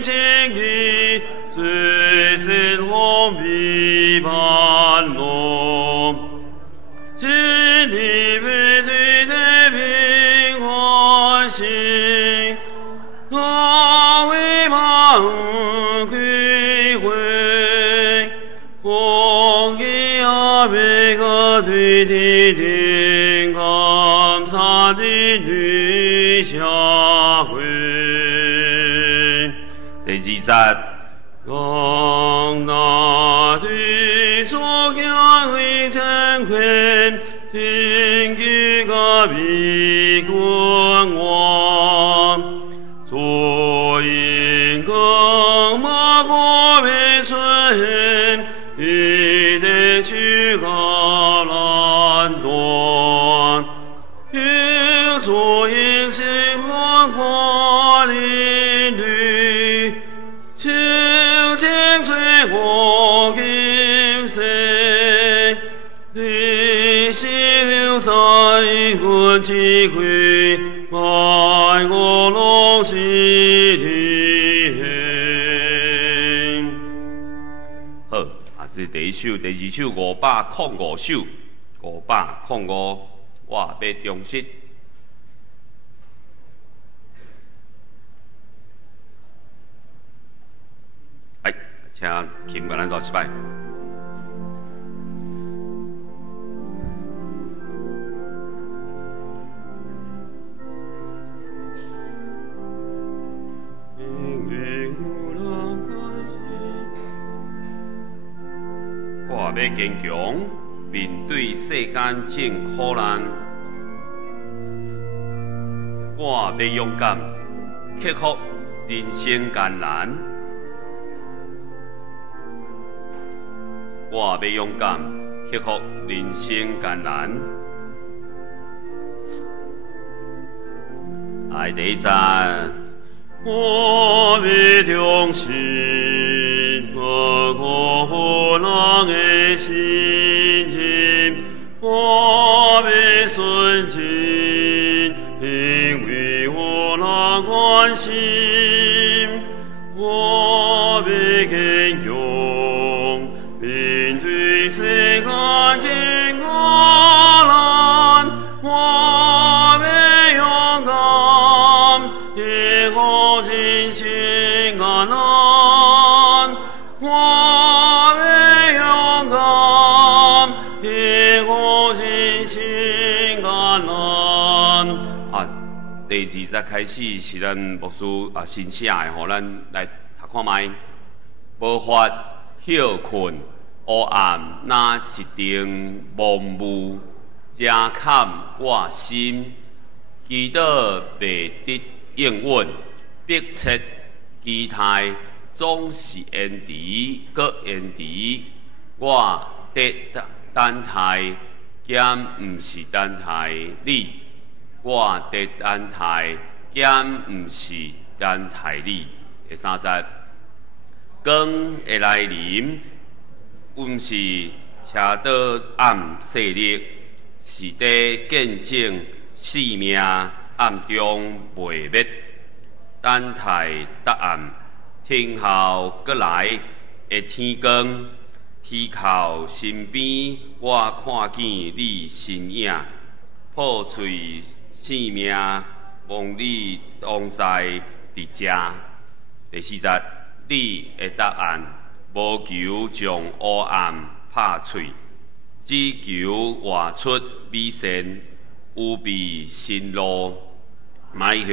情义，最深红笔般浓。今日为对太平欢喜，他为盼归回，红衣阿贝个对地定感萨的女下回。第20，让那对所向为天困，天地个比君王，作因更马过为春，地得去高难断，有作因心欢花林绿，秋千吹过金色。在君之贵，万我龙是天。好，这是第一首，第二首505首，505，我要重视。哎，请琴个咱做一摆。我要坚强，面对世间正苦难；我要勇敢，克服人生艰难；我要勇敢，克服人生艰难。爱第一站，我要重视我苦难的心情，我要顺境，因为我难关心，我要坚强，面对世间艰难，我要勇敢，也可人生安难。第20开始是咱牧师新写的，吼，咱来读看卖。无法休困，黑暗那一定蒙雾，遮坎我心，祈祷未得应允，迫切期待总是延迟，搁延迟。我得等待，兼毋是等待你。我得等待，兼毋是等待你。第30，光会来临，阮是车道暗势力，是在见证生命暗中未灭。等待答案，听候搁来的天光，天靠身边，我看见你身影，破碎。生命望你同在伫遮。第40，你的答案，无求将黑暗拍碎，只求活出美善，有备新路，迈向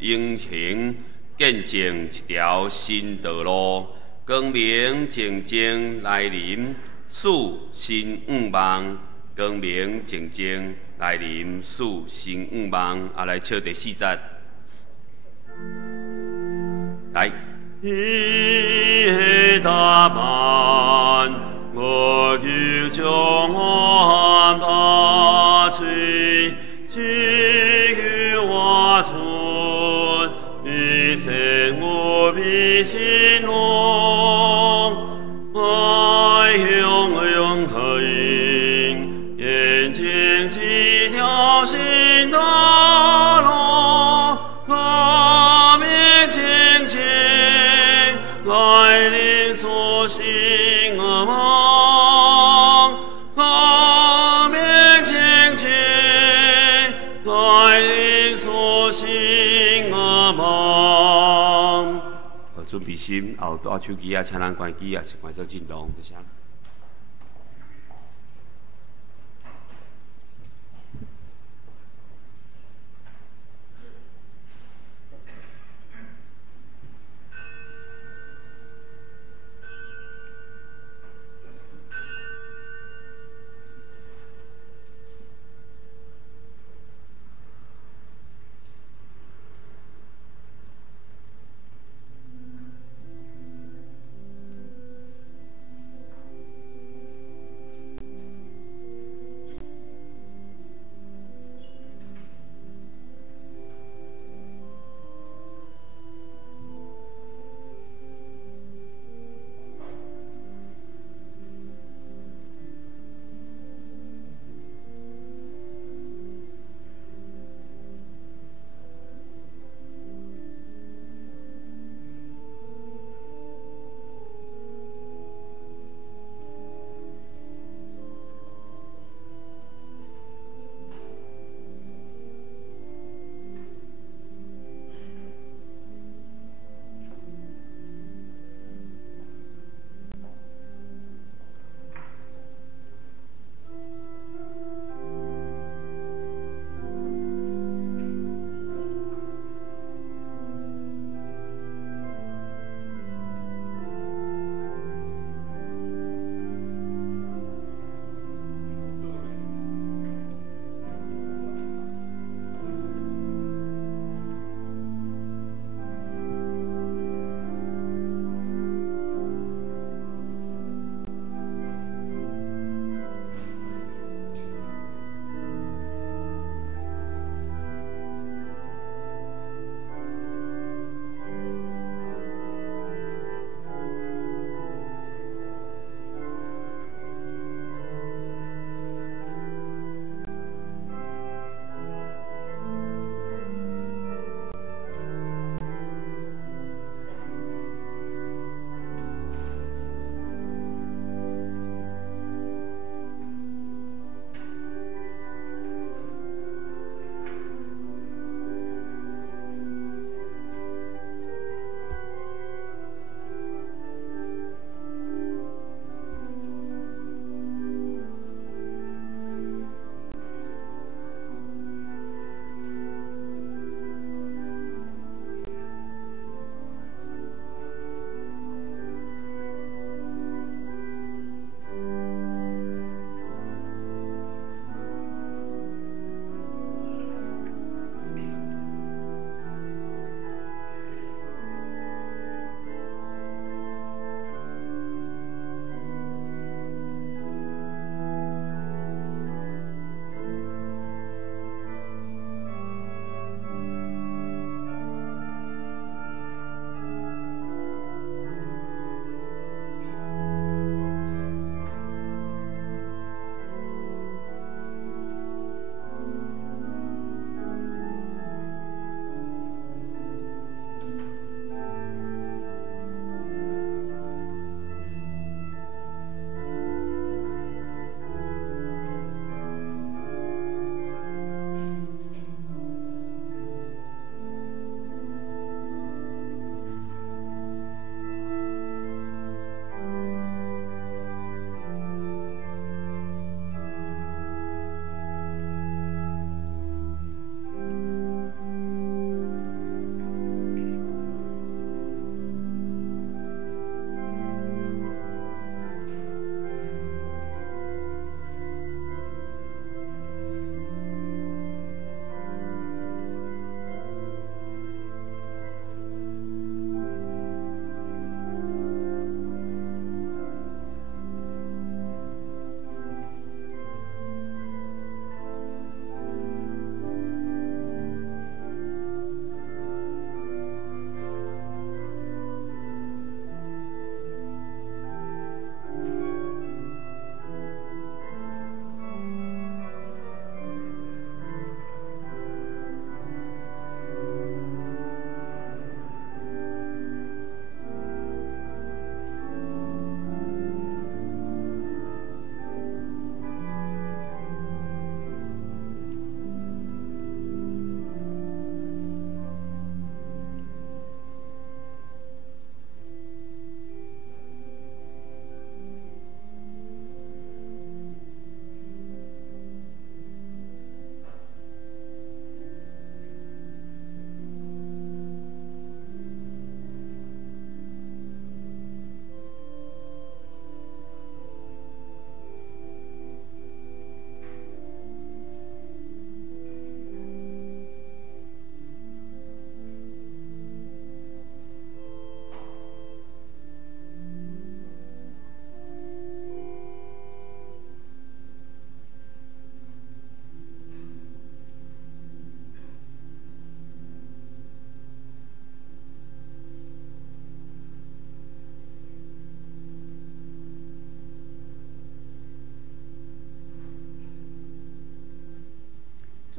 永恒，见证一条新道路。光明静静来临，赐新愿望。光明静静来临，赐新愿望。来唱第40，来。你的答案，我就将我打碎，只求活出你生我的心路，爱永永恒，眼睛几条新道路，光明静静。所行梦，阿明清清，来日所行梦。准备心，后大手机啊，请人关机啊，是关做震动，这些。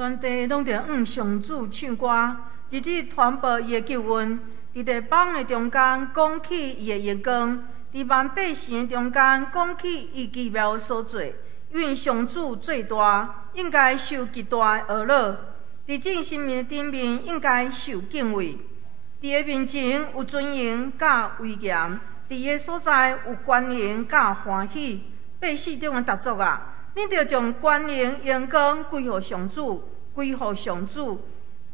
全地拢着向上主唱歌，日日传播伊的救恩。伫地邦的中间，讲起伊的荣光；伫万百姓的中间，讲起伊奇妙所做。因为上主最大，应该受极大的恶乐；伫正神明的顶面，应该受敬畏。伫伊面前有尊严甲威严，伫伊所在有关联甲欢喜。百姓中的达族啊，恁着将关联荣光归予上主，归予上主。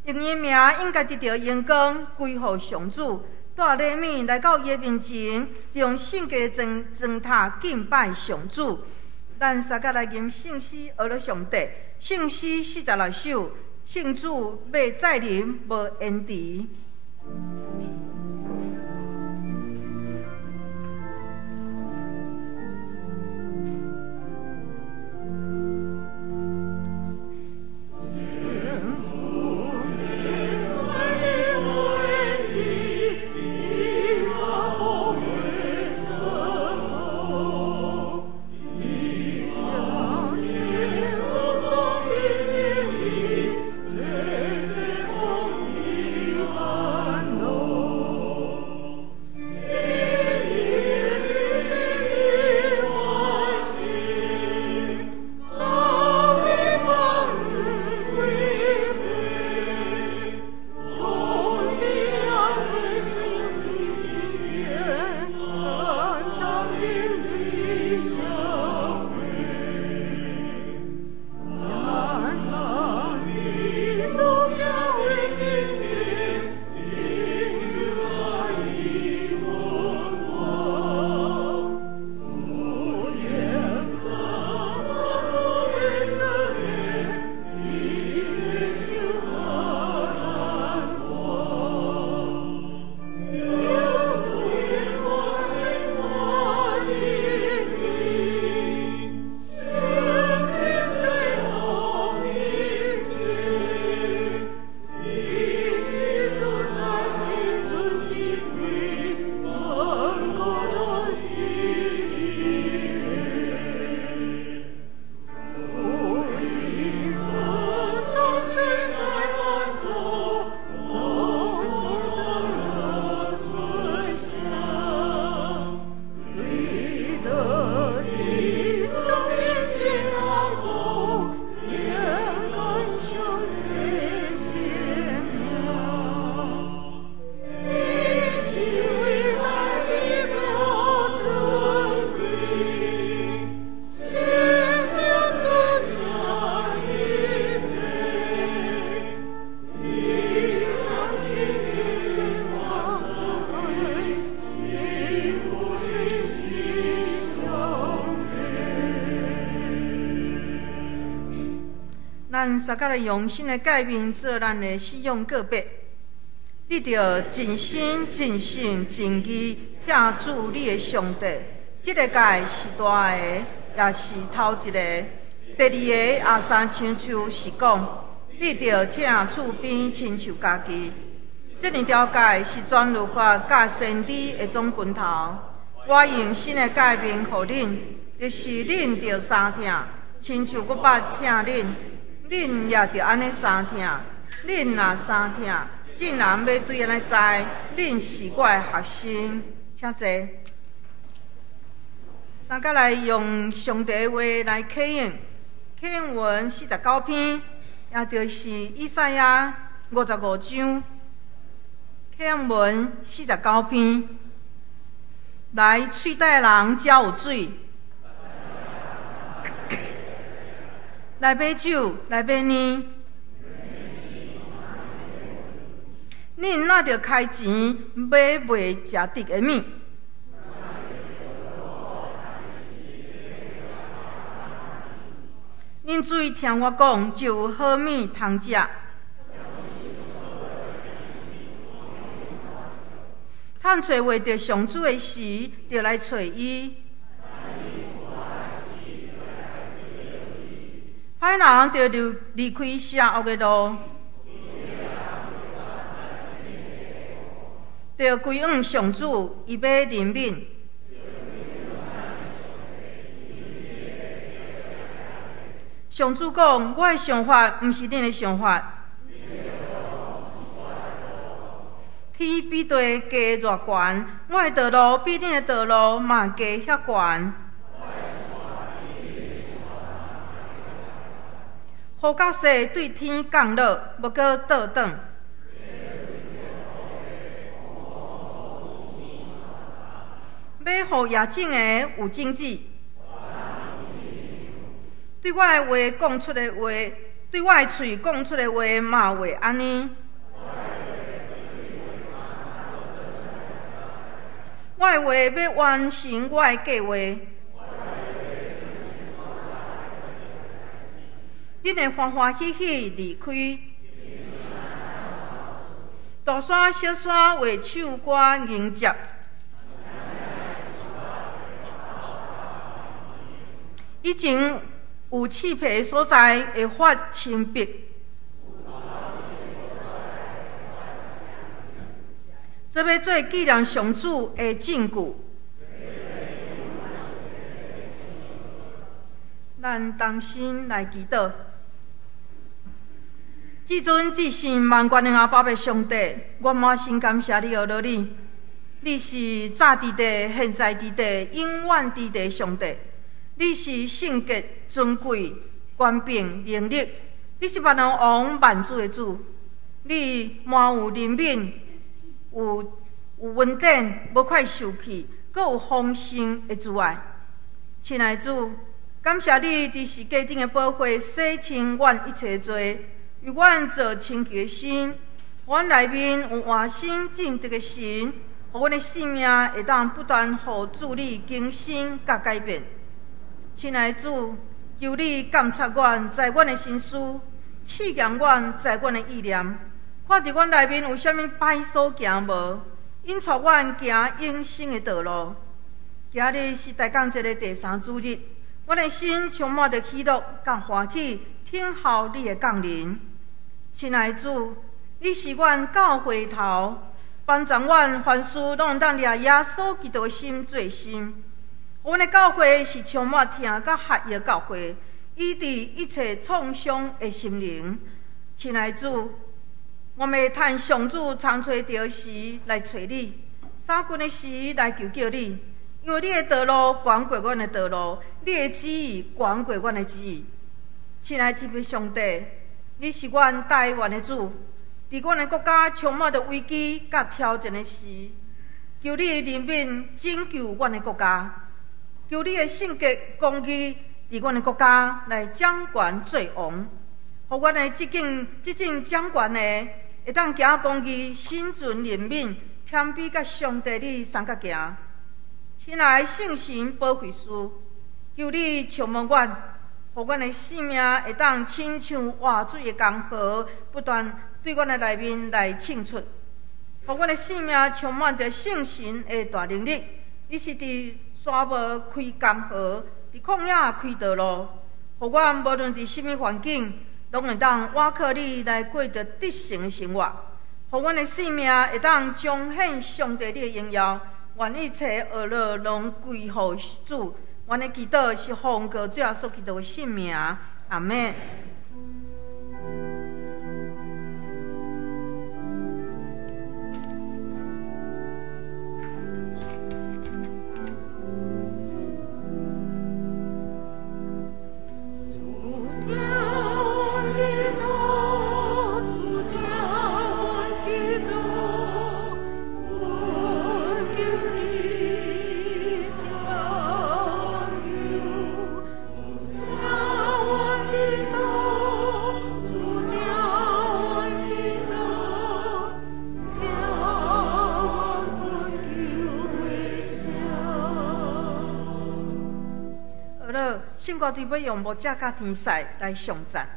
用伊名应该得到荣光，归予上主。带礼物来到伊面前，用圣洁砖塔敬拜上主。咱三甲来吟圣诗，学了上帝。圣诗46首，圣主要再临，无延迟。咱三甲来用心的改变做咱的使用个别，你着尽心、尽性、尽意听主你的上帝。这个界是大个，也是头一个。第二个下三亲像是讲，你着听厝边亲像家己。这2条界是全律法甲先知的总拳头。我用新的改变互恁，就是恁着三听，亲像我捌听恁。恁也着安尼三听，恁若三听，竟然要对安尼知，恁是我的学生，请坐。三甲来用上帝的话来启应，启应文49篇，也就是以赛亚55章。启应文49篇，来喙底的人才有水。来买酒，来买烟。恁哪着开钱买袂食得的物？恁注听我讲，就有好物通食。趁找袂着上主的时，着来找伊。歹人着离开邪恶的路，着归向上主，伊要怜悯。上主讲，我的想法毋是恁的想法。天比地加偌悬，我的道路比恁的道路嘛加遐悬。雨甲雪对天降落，无搁倒转。要互野种的有种子。对我的话讲出的话，对我的喙讲出的话嘛会安尼。我的话要完成我的计划。恁会欢欢喜喜离开。大山小山为唱歌迎接。以前有刺皮的所在会发青白。这要做纪念上主的证据。咱同心来祈祷。至尊至圣万权的阿爸的上帝，我满心感谢你，学你。你是早伫地、现在伫地、永远伫地上帝。你是圣洁、尊贵、权柄、能力。你是万能王、万主的主。你满有怜悯。有稳定，无快受气，阁有丰盛的慈爱。亲爱的主，感谢你伫世界顶的保护，洗清阮一切罪，为阮做清洁的心。阮内面有换新正直的神，予阮的生命会当不断互主你更新甲改变。亲爱的主，求你监察阮在阮的心思，试验阮在阮的意念。看伫阮内面有啥物歹所行无，引带阮行永生的道路。今日是大港节的第3主日，阮的心充满着喜乐甲欢喜，听候你的降临。亲爱的主，你是阮教会头，帮助阮凡事拢当掠耶稣基督的心做心。阮的教会是充满听甲合一的教会，医治一切创伤的心灵。亲爱的主，我们会趁上主常找着时来找你，三军的时来求救你，因为你的道路远过阮的道路，你的旨意远过阮的旨意。亲爱的天父上帝，你是阮台湾的主，伫阮的国家充满着危机甲挑战的时，求你怜悯拯救阮的国家，求你的圣洁公义伫阮的国家来掌权做王，互阮的即种掌权的会当行公义、心存怜悯、谦卑甲上帝你相甲行。亲爱的圣神保惠师，求你充满阮，互阮的生命会当亲像活水的江河，不断对阮的内面来沁出，互阮的生命充满着圣神的大能力。你是伫沙漠开江河，伫旷野开道路，互阮无论伫什么环境，拢会当倚靠你来过着得胜的生活，互阮的生命会当彰显上帝你的荣耀。愿一切恶乐拢归乎主。阮的祈祷是奉告主耶稣基督的圣名，阿门。圣歌队要用木架甲天使来上赞。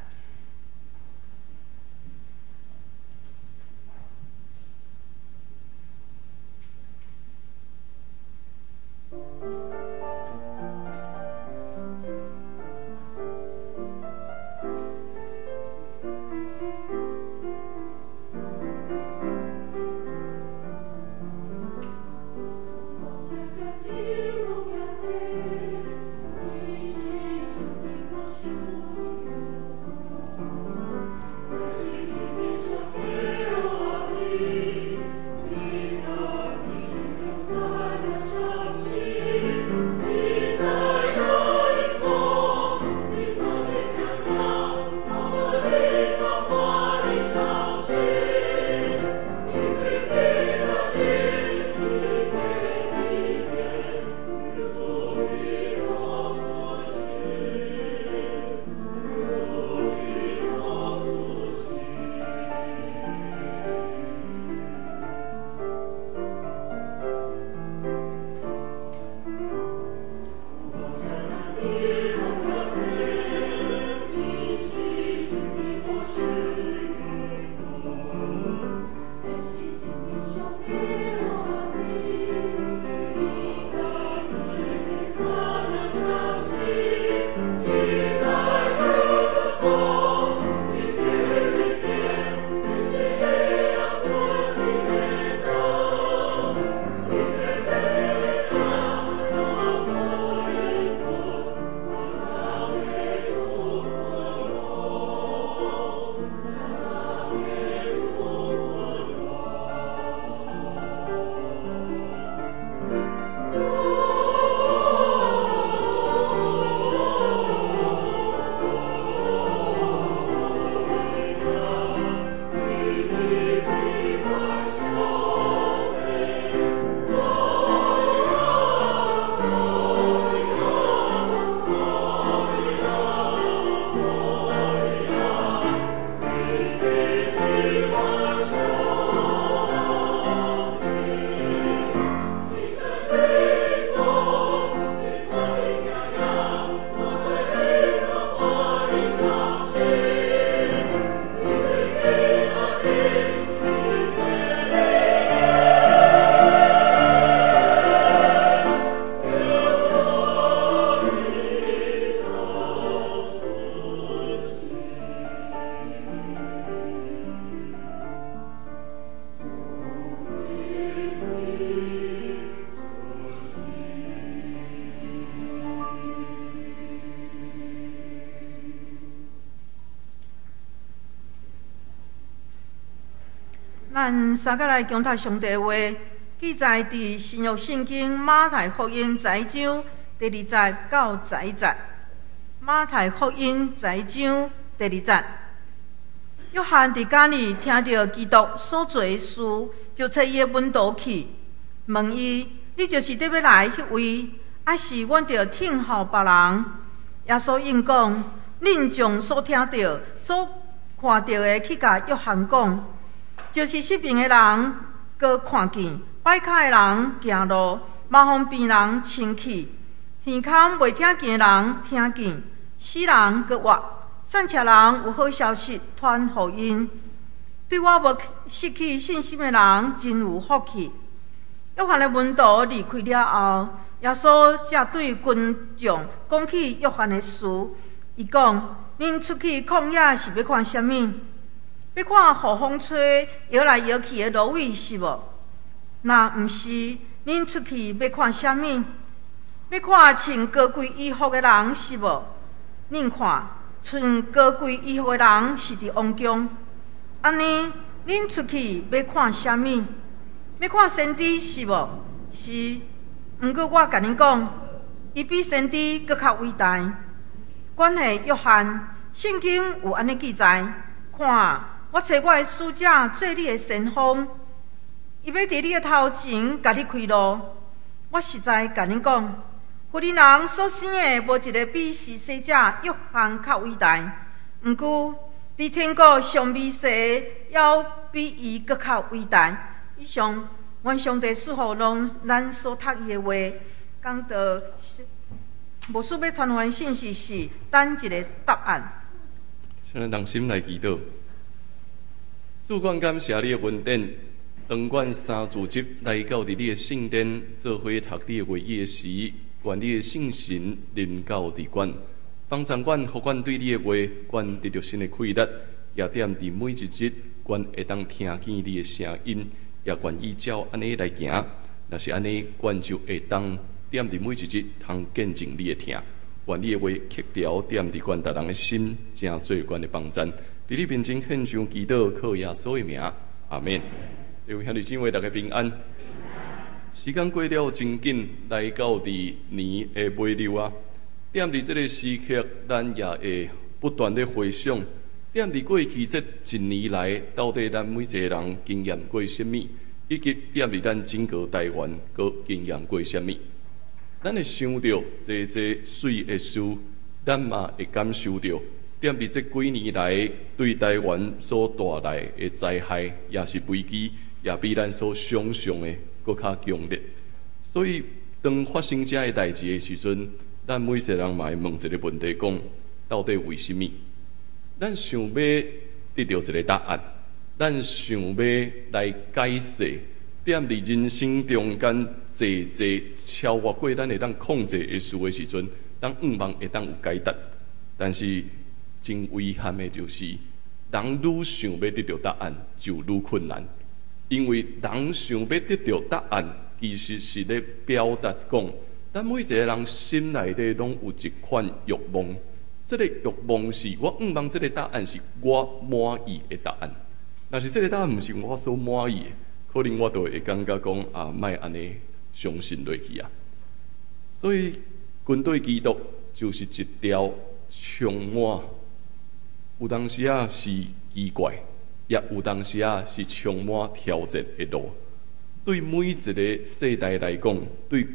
咱三个来共读上帝话，记载伫新约圣经马太福音十一章第2节到11节。马太福音十一章第2节，约翰伫家里听到基督所做的事，就找伊的门徒去，问伊：你就是得要来迄位，还是阮着听候别人？耶稣应讲：恁将所听到、所看到的去甲约翰讲，就是失明的人搁看见，歹脚的人行路，麻风病人清气，耳孔袂听见的人听见，死人搁活，散车人有好消息传互因。对我无失去信心的人真有福气。约翰的门徒离开了后，耶稣才对群众讲起约翰的事。伊讲：恁出去旷野是要看啥物？要看雨风吹、摇来摇去的芦苇是无？若毋是，恁出去要看啥物？要看穿高贵衣服的人是无？恁看，穿高贵衣服的人是伫王宫。安尼，恁出去要看啥物？要看先知是无？是。毋过我甲恁讲，伊比先知搁较伟大。关系约翰，圣经有安尼记载：看，我找我的使者做你的先锋，伊要伫你的头前甲你开路。我实在甲恁讲，福利人所生的无一个比施洗者约翰较伟大。毋过，伫天国上美世要比伊搁较伟大。以上，愿上帝赐福咱所读伊的话，讲到牧师要传达的信息是等一个答案。请咱同心来祈祷。主管感谢你的恩典，当阮三自集来到伫你的圣殿，做伙读你的话语的时，愿你的圣神临到伫阮，帮助阮，互阮对你的话，阮得到新的开力，也点伫每一日，阮会当听见你的声音，也愿意照安尼来行。若是安尼，阮就会当点伫每一日通见证你的听。愿你的话刻条点伫阮逐人的心，正做阮的帮衬。伫你面前献上祈祷，靠耶稣的名，阿免。各位兄弟姊妹，大家平安。时间过了真紧，来到伫年的尾流啊。踮伫这个时刻，咱也会不断的回想，踮伫过去这一年来，到底咱每一个人经验过什么，以及踮伫咱整个台湾，佮经验过什么。咱会想到这水的事，咱嘛会感受到，踮伫这几年来对台湾所带来的灾害，也是危机，也比咱所想象的搁较强烈。所以，当发生这个代志的时阵，咱每一个人嘛会问一个问题：讲到底为什么？咱想要得到一个答案，咱想要来解释。踮伫人生中间，济超越过咱会当控制的事的时阵，咱毋望会当有解答。但是真遗憾的就是，人愈想要得到答案，就愈困难。因为人想要得到答案，其实是咧表达讲，咱每一个人心内底拢有一款欲望。这个欲望是我毋望这个答案是我满意的答案。若是这个答案毋是我所满意的，可能我就会感觉讲莫安尼相信落去啊。所以军队基督就是一条充满，有当时是奇怪，也有当时是充满挑战的路。对每一个世代来讲，对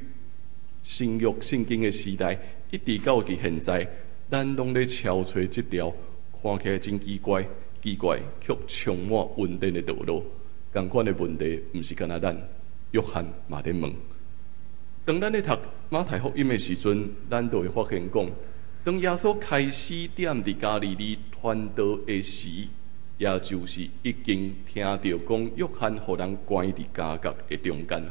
新约圣经的时代，一直到现在，咱拢咧敲找这条看起来真奇怪却充满稳定的道路。同款的问题，毋是干那咱约翰嘛咧问。当咱咧读马太福音的时阵，咱就会发现讲，当耶稣开始踮伫加利利传道的时，也就是已经听到讲约翰互人关伫家角的中间。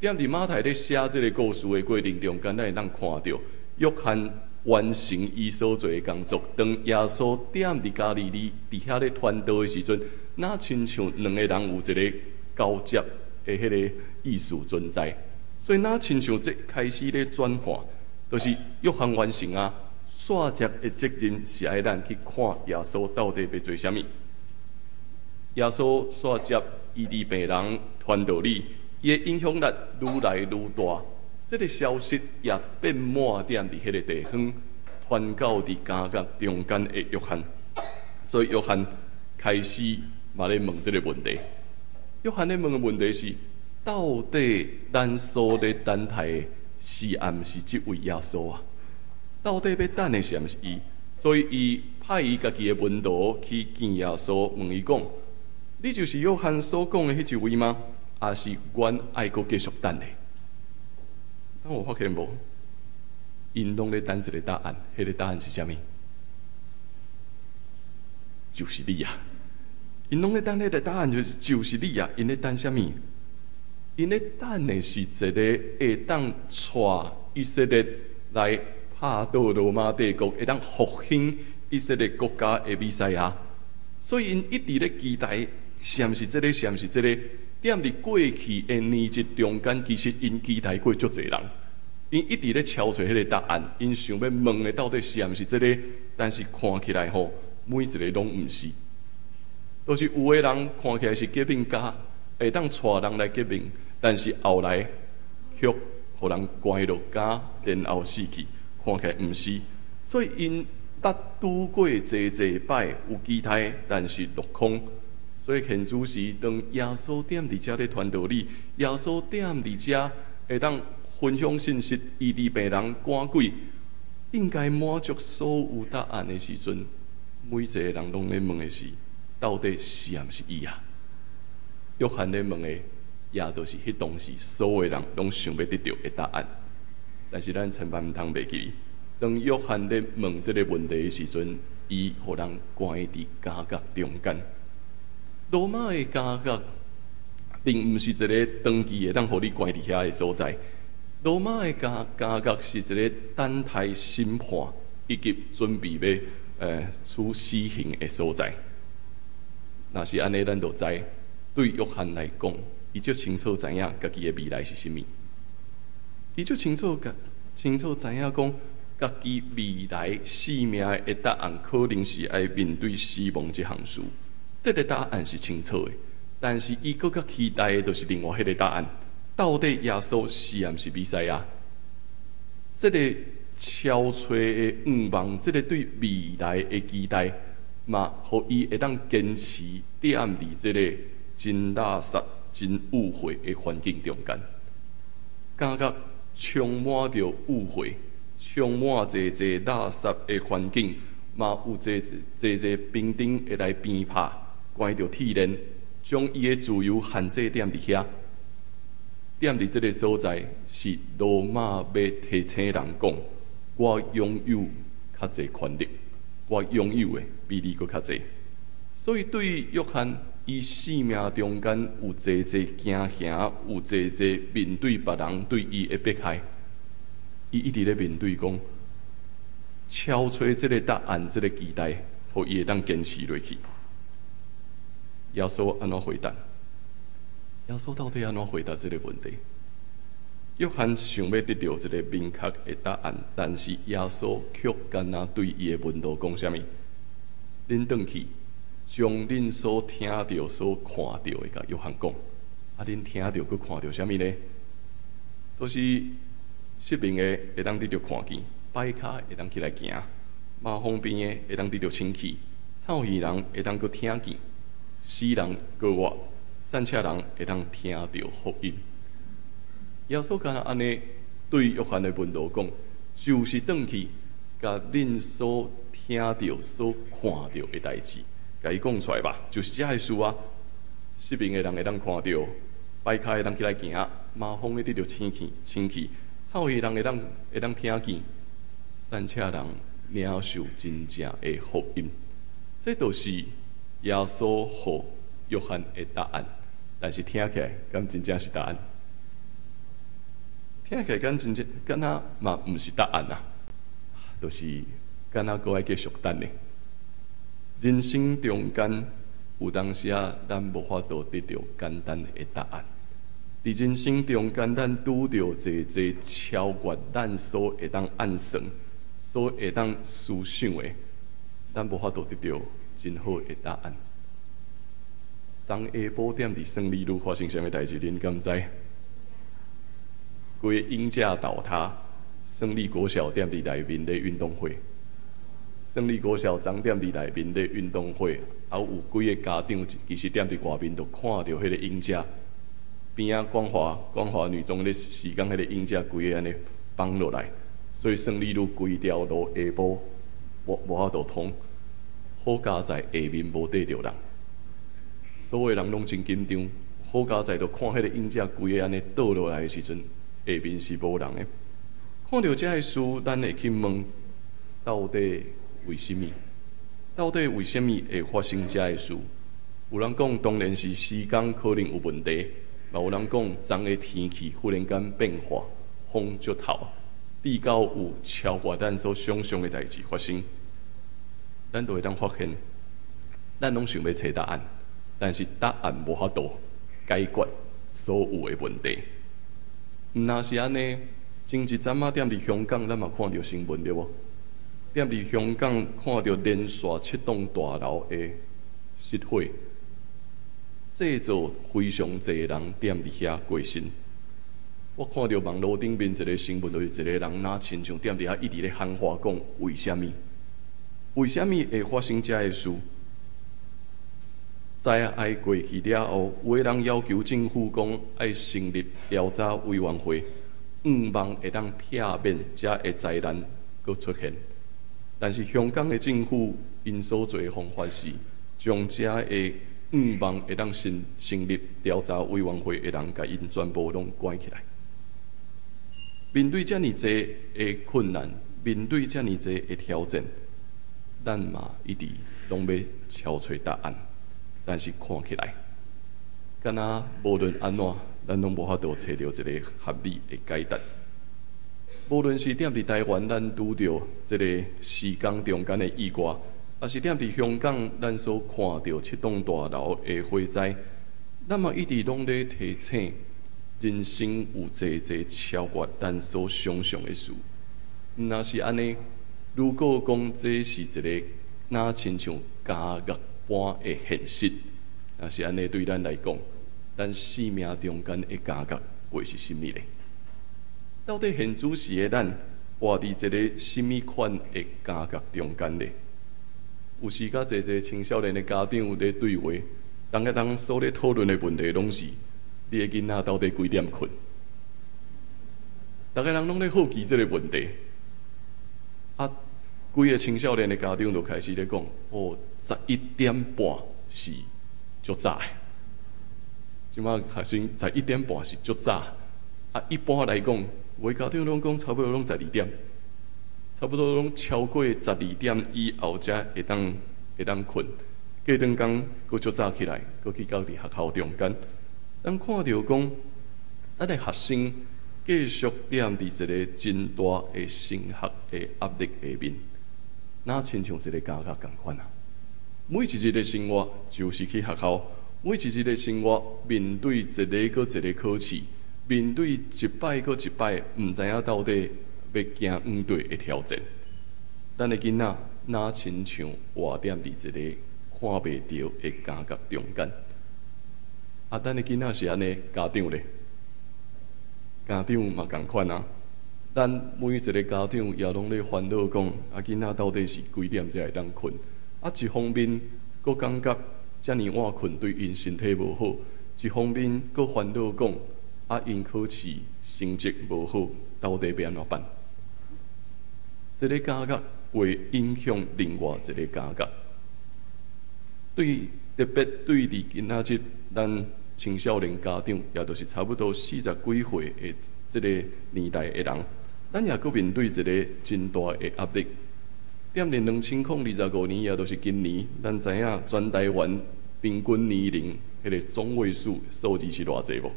踮伫马太咧写这个故事的过程中间，咱会当看到约翰完成伊所做的工作。当耶稣踮伫加利利伫遐咧传道的时阵，那亲像两个人有一个交接的迄个意思存在，所以那亲像这开始咧转换，就是约翰完成续接的责任是爱咱去看耶稣到底要做啥物。耶稣煞接医治病人传道理，伊的影响力愈来愈大。这个消息也变满点伫迄个地方，传到伫加甲中间的约翰。所以约翰开始嘛咧问这个问题。约翰咧问的问题是：到底咱所咧等待的是毋是这位耶稣啊？到底要等的是毋是伊？所以伊派伊家己的门徒去见耶稣，问伊讲：你就是约翰所讲的迄一位吗？还是阮爱阁继续等的？但我发现无，因拢咧等一个答案，迄个答案是啥物？就是你啊！因拢咧等迄个答案就是你啊！因咧等啥物？因咧等的是一个会当带以色列来拍倒罗马帝国，会当复兴以色列国家的弥赛亚。所以因一直咧期待，是毋是这个？是毋是这个？踮伫过去的年日中间，其实因期待过足侪人，因一直咧敲找迄个答案，因想要问的到底是毋是这个？但是看起来吼，每一个拢毋是，都是有的人看起来是革命家，会当带人来革命，但是后来却互人关落家，然后死去，看起来毋是。所以因捌拄过侪摆有期待，但是落空。所以现主时，当耶稣踮伫遮咧传道理，耶稣踮伫遮会当分享信息、医治病人、赶鬼，应该满足所有答案的时阵，每一个人拢咧问的是：到底是毋是伊啊？约翰咧问的，也就是迄当时所有人拢想要得到的答案。但是咱千万毋通袂记，当约翰咧问这个问题的时阵，伊互人关伫加角中间。罗马的加角并毋是一个长期会当互你关伫遐的所在，罗马的加角是一个等待审判以及准备要处死刑的所在。若是安尼，咱就知对约翰来讲，伊就清楚知影家己的未来是啥物，伊就清楚知影讲家己未来生命的答案，可能是要面对死亡这项事。这个答案是清楚的，但是伊更较期待的就是另外迄个答案：到底耶稣是毋是弥赛亚？这个憔悴的愿望，这个对未来的期待，嘛，互伊会当坚持踮伫这个真垃圾、真污秽的环境中间，感觉充满着污秽，充满侪垃圾的环境，嘛有侪兵丁会来鞭拍。关着铁链，将伊的自由限制踮伫遐，踮伫这个所在，是罗马要提醒人讲：我拥有较侪权力，我拥有的比你搁较侪。所以对于约翰，伊生命中间有侪惊吓，有侪面对别人对伊的迫害，伊一直咧面对讲，敲吹这个答案，这个期待，互伊会当坚持落去。耶稣安怎回答？耶稣到底安怎回答这个问题？约翰想要得到一个明确的答案，但是耶稣却干那对伊的门徒讲啥物？恁转去，将恁所听到、所看到的，甲约翰讲。啊，恁听到、佮看到啥物呢？都是失明的会当得到看见，摆骹会当起来行，麻风病的会当得到清气，臭耳人会当佮听见。死人过活，散车人会当听到福音。耶稣干那安尼对约翰的门徒讲，就是转去，甲恁所听到、所看到的代志，甲伊讲出来吧，就是这个事啊。失明的人会当看到，摆骹会当起来行，麻风会得到清气，臭耳人会当听见，散车人领受真正的福音。这就是耶稣予约翰的答案，但是听起来敢真正是答案？听起来敢真正敢若嘛毋是答案啊，就是敢若搁爱继续等呢。人生中间有当时啊，咱无法度得到简单的答案。伫人生中间，咱拄着侪超越咱所会当按算、所会当思想的，咱无法度得到真好的答案。昨下晡点伫胜利路发生啥物代志？恁敢知？规个鹰架倒塌，胜利国小踮伫内面咧运动会。胜利国小昨踮伫内面咧运动会，还有几个家长其实踮伫外面就看到迄个鹰架边仔光华女中咧时间迄个鹰架规个安尼放落来，所以胜利路规条路下晡无法度通。好佳在下面无缀着人，所有人拢真紧张。好佳在就看迄个鹰架规个安尼倒落来的时阵，下面是无人的。看到这个事，咱会去问，到底为什么？到底为什么会发生这个事？有人讲，当然是时间可能有问题；，嘛有人讲，昨个天气忽然间变化，风足透，地高有超过咱所想象的代志发生。咱就会当发现，咱拢想要找答案，但是答案无法度解决所有的问题。若是安尼，前一阵仔踮伫香港，咱嘛看到新闻对无？踮伫香港看到连续7栋大楼的失火，制造非常侪人踮伫遐过身。我看到网络顶面一个新闻，就是一个人若亲像踮伫遐一直咧喊话讲，为虾米？为虾米会发生这个事？灾害过去了后，有个人要求政府讲爱成立调查委员会，望会当避免这个灾难佫出现。但是香港的政府因所做的方法是，将这个望会当成立调查委员会的人，甲因全部拢关起来。面对遮尔侪的困难，面对遮尔侪的挑战。咱嘛一直拢要敲找答案，但是看起来，敢若无论安怎，咱拢无法度找到一个合理的解答。无论是踮伫台湾，咱拄着这个时间中间的意外，还是踮伫香港，咱所看到7栋大楼的火灾，咱嘛一直拢咧提醒，人生有侪超越咱所想象的事。若是安尼。如果讲这是一个若亲像家乐般的现实，若是安尼对咱来讲，咱生命中间的家乐会是甚物呢？到底现主时的咱活伫一个甚物款的家乐中间呢？有时甲侪青少年的家长咧对话，逐个人所咧讨论的问题，拢是你的囡仔到底几点困？逐个人拢咧好奇这个问题。规个青少年的家长就开始咧讲，哦，11:30是足早的，即摆学生11:30是足早。一般来讲，有的家长拢讲差不多拢12点，差不多拢超过12点以后才会当困。过顿工佫足早起来，佫去到伫学校中间，咱看到讲，咱的学生继续踮伫一个真大的升学的压力下面。那亲像一个家家共款啊！每一日的生活就是去学校，每一日的生活面对一个搁一个考试，面对一摆搁一摆，唔知影到底要行应对的挑战。咱的囡仔那亲像活踮伫一个看袂到的家家中间。咱的囡仔是安尼，家长咧，家长嘛共款啊。咱每一个家长也拢咧烦恼讲，囡仔到底是几点才会当困？一方面，佫感觉遮尔晚困对因身体无好；一方面，佫烦恼讲，因考试成绩无好，到底要安怎办？这个家觉会影响另外一个家觉。特别对伫今仔日，咱青少年家长，也就是差不多40几岁的这个年代的人。咱也阁面对一个真大的压力。踮伫2025年，也就是今年，咱知影全台湾平均年龄迄个中位数数字是偌济无？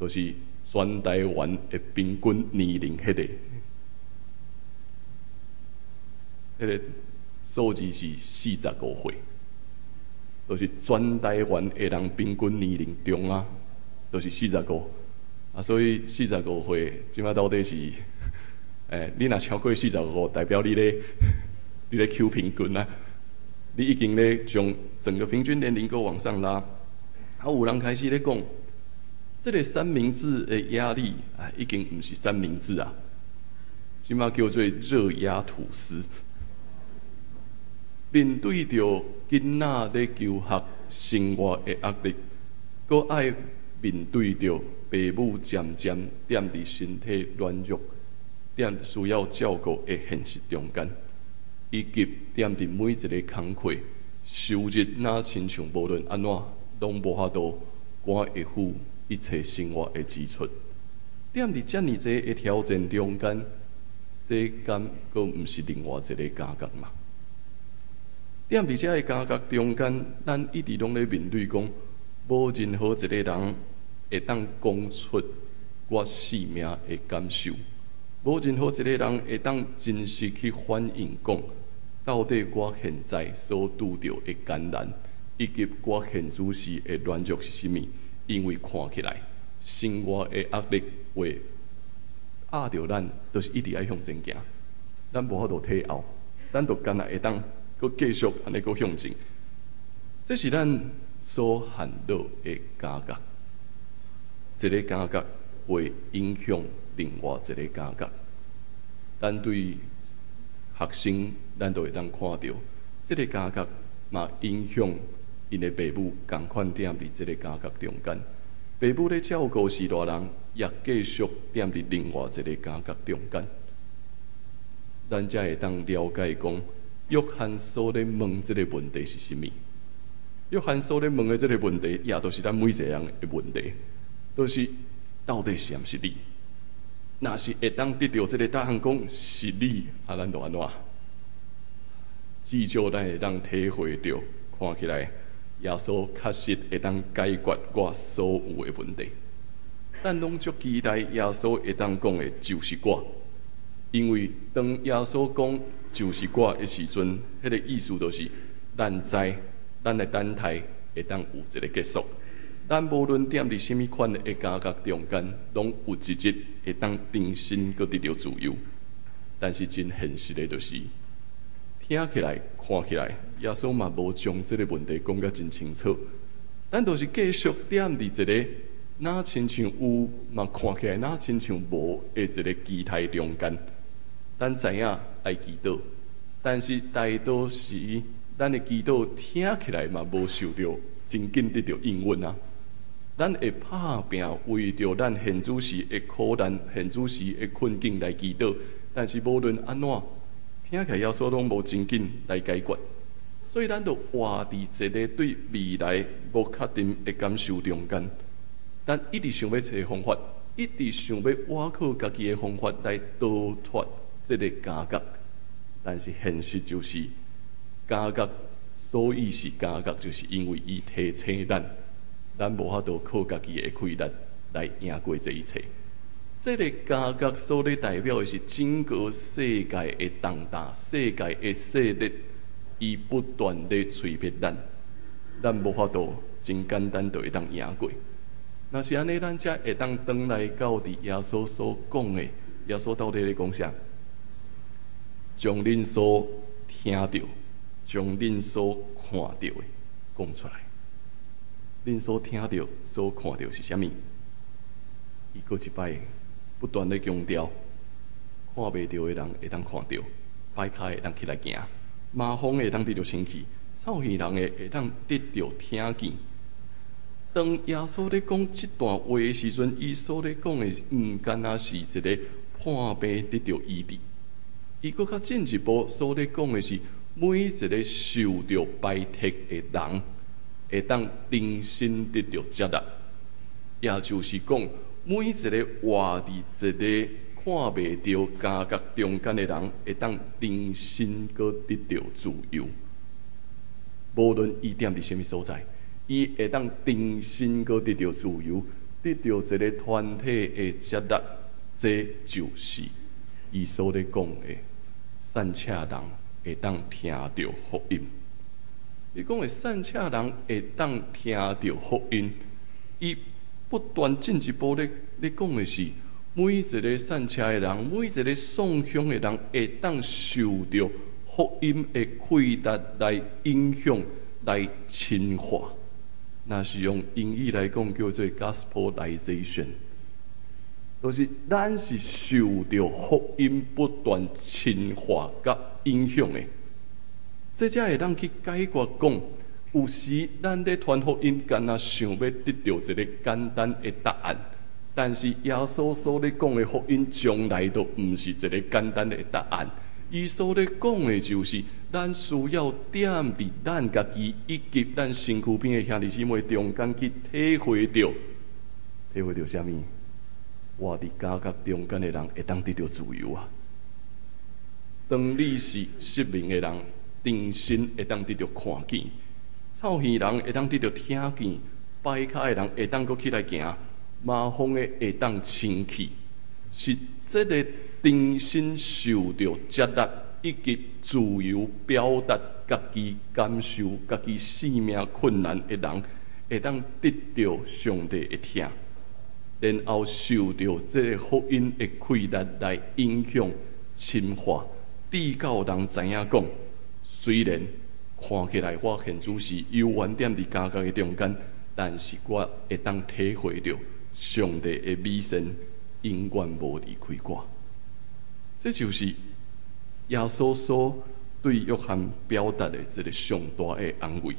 就是全台湾的平均年龄迄个数字是45岁，就是全台湾的人平均年龄中啊，就是45。所以45岁，即摆到底是，你若超过45，代表你咧求平均啊。你已经咧将整个平均年龄够往上拉，有人开始咧讲，这个三明治的压力啊，已经唔是三明治啊，即马叫做热压吐司。面对着囡仔咧求学生活的压力，搁爱面对着父母渐渐踮伫身体软弱、需要照顾的现实中间，以及踮伫每一个工课，收入若亲像无论安怎，拢无法度赶会付一切生活的支出。踮伫遮尔济的挑战中间，这敢搁毋是另外一个感觉嘛？踮伫遮个感觉中间，咱一直拢咧面对讲，无任何一个人会当讲出我生命的感受，无任何一个人会当真实去反映讲，到底我现在所拄着的艰难，以及我现主时的软弱是啥物？因为看起来生活的压力会压着咱，就是一直爱向前行，咱无法度退后，咱就干那会当。佮继续安尼，佮向前，这是咱所烦恼的感觉。一个感觉会影响另外一个感觉。咱对学生，咱都会当看到，这个感觉嘛影响因的父母，共款踮伫这个感觉中间。父母咧照顾是大人，也继续踮伫另外一个感觉中间。咱才会当了解讲。约翰所咧问这个问题是啥物？约翰所咧问的这个问题，也都是咱每一个人的问题，都是到底是毋是你？若是会当得到这个答案，讲是你，啊，咱就安怎？至少咱会当体会到，看起来耶稣确实会当解决我所有的问题。咱拢足期待耶稣会当讲的就是我，因为当耶稣讲。就是我的时阵，迄个意思就是，咱知，咱的等待会当有一个结束。咱无论踮伫什么款的感觉中间，拢有一日会当重新搁得到自由。但是真现实的就是，听起来、看起来，耶稣嘛无将这个问题讲甲真清楚。咱就是继续踮伫一个哪亲像有，嘛看起来哪亲像无的一个期待中间。咱知影爱祈祷，但是大多时咱的祈祷听起来嘛无受到真紧得到应允啊。咱会拍拼为着咱现主时的苦难、现主时的困境来祈祷，但是无论安怎，听起来耶稣拢无真紧来解决，所以咱就活伫一个对未来无确定的感受中间。咱一直想要找方法，一直想要挖靠家己的方法来逃脱。这个感觉，但是现实就是感觉，所以是感觉，就是因为伊提醒咱无法度靠家己的气力来赢过这一切。这个感觉所咧代表的是整个世界的动荡，世界的势力，伊不断地催逼咱无法度真简单就会当赢过。若是安尼，咱才会当转来到伫耶稣所讲的，耶稣到底咧讲啥？将恁所听到、将恁所看到的讲出来。恁所听到、所看到是啥物？伊搁一摆不断地强调，看袂到的人会当看到，歹脚会当起来行，麻风会当得到清气，臭耳人会当得到听见。当耶稣咧讲这段话的时阵，伊所咧讲的毋单单是一个破病得到医治。伊搁较进一步所咧讲的是，每一个受到排斥的人，会当重新得到接纳，也就是讲，每一个活伫一个看袂到感觉中间的人，会当重新搁得到自由。无论伊踮伫什么所在，伊会当重新搁得到自由，得到一个团体的接纳，这就是伊所咧讲的。善车人会当听到福音。你讲的善车人会当听到福音，伊不断进一步咧讲的是，每一个善车的人，每一个送香的人会当受到福音的溃达来影响、来深化。那是用英语来讲，叫做 gospelization， 就是咱是受到福音不断深化甲影响的。这才会当去解决讲，有时咱咧传福音，敢若想要得到一个简单的答案，但是耶稣所咧讲的福音，从来都毋是一个简单的答案。伊所咧讲的就是，咱需要点伫咱家己以及咱身躯边的兄弟姊妹中间去体会到啥物？活伫家国中间的人会当得到自由啊！当你是失明的人，定身会当得到看见；臭耳人会当得到听见；摆骹的人会当搁起来行；麻风的会当清气。是这个定身受到接纳以及自由表达家己感受、家己生命困难的人，会当得到上帝的听，然后受到这个福音的溃达来影响、深化，直到人知影讲，虽然看起来我现主是有原点伫家家的中间，但是我会当体会到上帝的美善永远无离开我。这就是耶稣所对约翰表达的这个上大的安慰，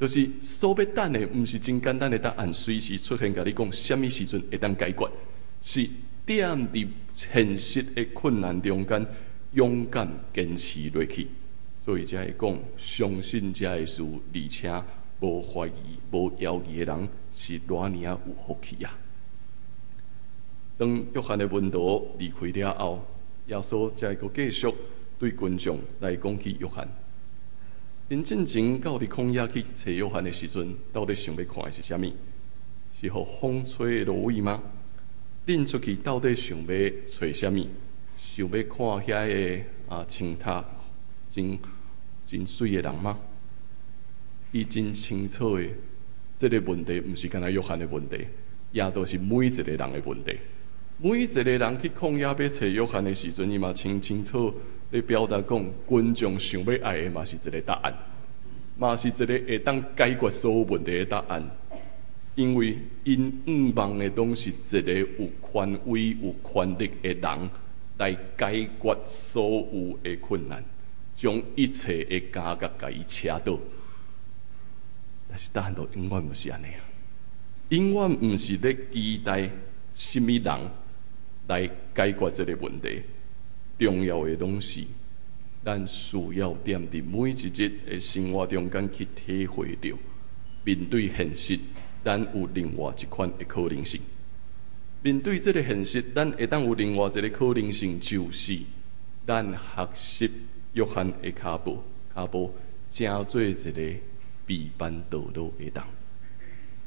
就是所要等的，毋是真简单的答案，随时出现，甲你讲，什么时阵会当解决，是点伫现实的困难中间，勇敢坚持落去。所以才会讲，相信才会事，而且无怀疑、无犹豫的人，是偌尔有福气啊！当约翰的门徒离开了后，耶稣才会继续对群众来讲起约翰。因进前到伫旷野去找约翰的时阵，到底想要看的是啥物？是互风吹的芦苇吗？恁出去到底想要找啥物？想要看遐个青塔真水的人吗？伊真清楚的，这个问题毋是干那约翰的问题，也都是每一个人的问题。每一个人去旷野要找约翰的时阵，伊嘛清楚咧表达讲，群众想要爱的嘛是一个答案，嘛是一个会当解决所有问题的答案。因为因望的都是一个有权威、有权力的人来解决所有的困难，将一切的家业甲伊车倒。但是答案都永远毋是安尼啊！永远毋是咧期待什么人来解决这个问题。重要的拢是，咱需要踮伫每一日的生活中间去体会到，面对现实，咱有另外一款的可能性。面对这个现实，咱会当有另外一个可能性，就是咱学习约翰的脚步，成做一个避班道路的人。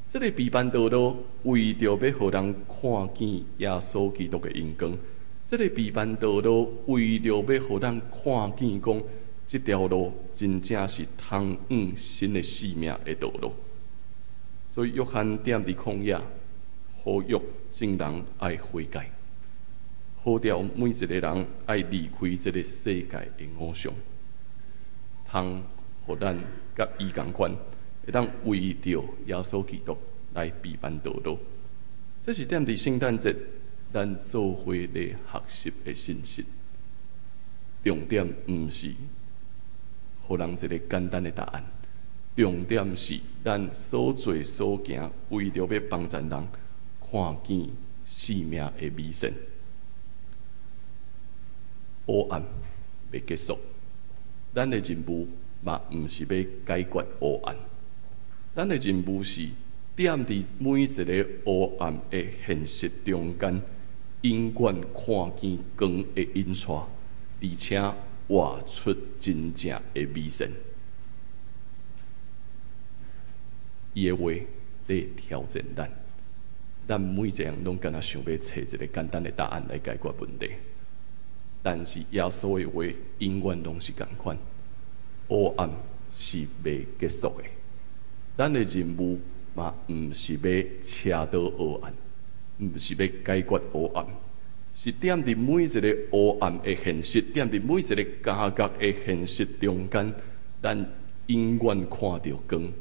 这个避班道路为着要互人看见耶稣基督的荣光，这个避班道路为着要互人看见讲，这条路真正是通往新的生命的道路。所以约翰踮伫旷野，呼吁众人爱悔改，呼召每一个人爱离开这个世界的偶像，通互咱甲伊同款，会当为着耶稣基督来避班道路。这是踮伫圣诞节咱做伙咧学习的信息。重点毋是互人一个简单的答案，重点是咱所做所行，为着要帮助人看见生命的美善。黑暗未结束，咱的任务嘛毋是要解决黑暗，咱的任务是踮伫每一个黑暗的现实中间，永远看见光的映出，而且活出真正的美善。伊的话在挑战咱每一个人拢敢若想要找一个简单的答案来解决问题，但是耶稣的话永远拢是同款，黑暗是未结束的。咱的任务嘛，毋是要车倒黑暗，毋是要解决黑暗，是踮伫每一个黑暗的现实，踮伫每一个加角的现实中间，咱永远看到光，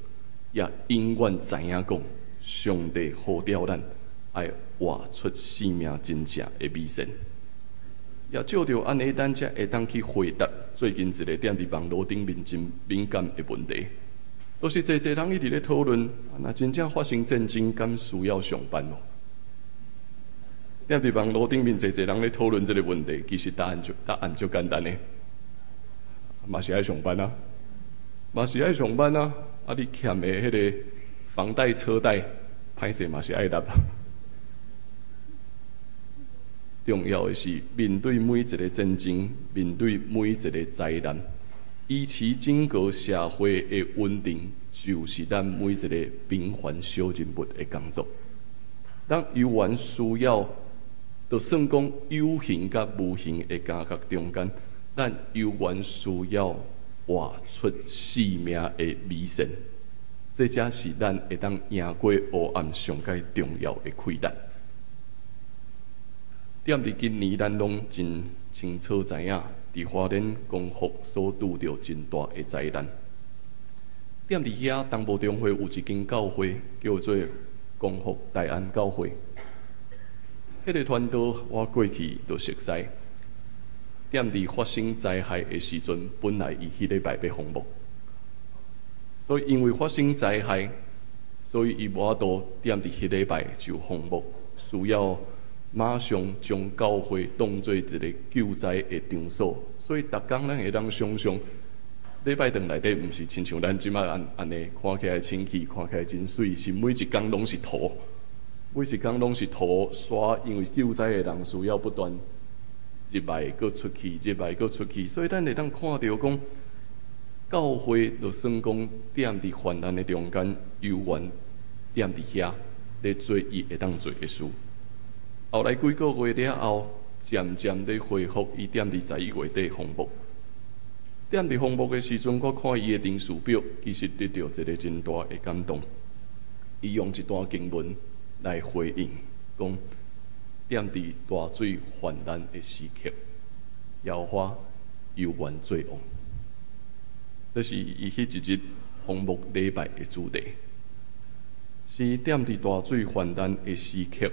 也永远知影讲，上帝呼召咱爱活出生命真正的美善。也照着安尼，咱才会当去回答最近一个踮伫网络顶面真敏感的问题，就是侪人一直咧讨论，若真正发生战争，敢需要上班无？踮伫网络顶面侪人咧讨论这个问题，其实答案就简单咧，嘛是爱上班啊，嘛是爱上班啊，啊你欠的迄个房贷车贷，歹势嘛是爱纳。重要的是，面对每一个战争，面对每一个灾难，维持整个社会的稳定，就是咱每一个平凡小人物的工作。咱犹原需要，就算讲有形甲无形的感觉中间，咱犹原需要活出生命的美善。这才是咱会当赢过黑暗上界重要的困难。踮伫今年，咱拢真清楚知影，伫花莲光复所拄着真大的灾难。踮伫遐，东部中会有一间教会叫做光复大安教会。迄个传道我过去就熟悉。踮伫发生灾害的时阵，本来伊迄礼拜要封幕，所以因为发生灾害，所以伊无法度踮伫迄礼拜就封幕，需要马上将教会当做一个救灾的场所，所以逐工咱会当想象，礼拜堂内底毋是亲像咱即摆安尼看起来清气，看起来真水，是每一工拢是土，每一工拢是土刷，因为救灾的人需要不断入来搁出去，入来搁出去，所以咱会当看到讲，教会就算讲踮伫患难的中间，犹原踮伫遐咧做伊会当做的事。后来几个月了后，渐渐地恢复伊踮伫11月底封幕。踮伫封幕的时阵，我看伊的陈述表，其实得到一个真大的感动。伊用一段经文来回应，讲踮伫大水泛滥的时刻，耶和华犹原做王。这是伊迄一日封幕礼拜的主题，是踮伫大水泛滥的时刻。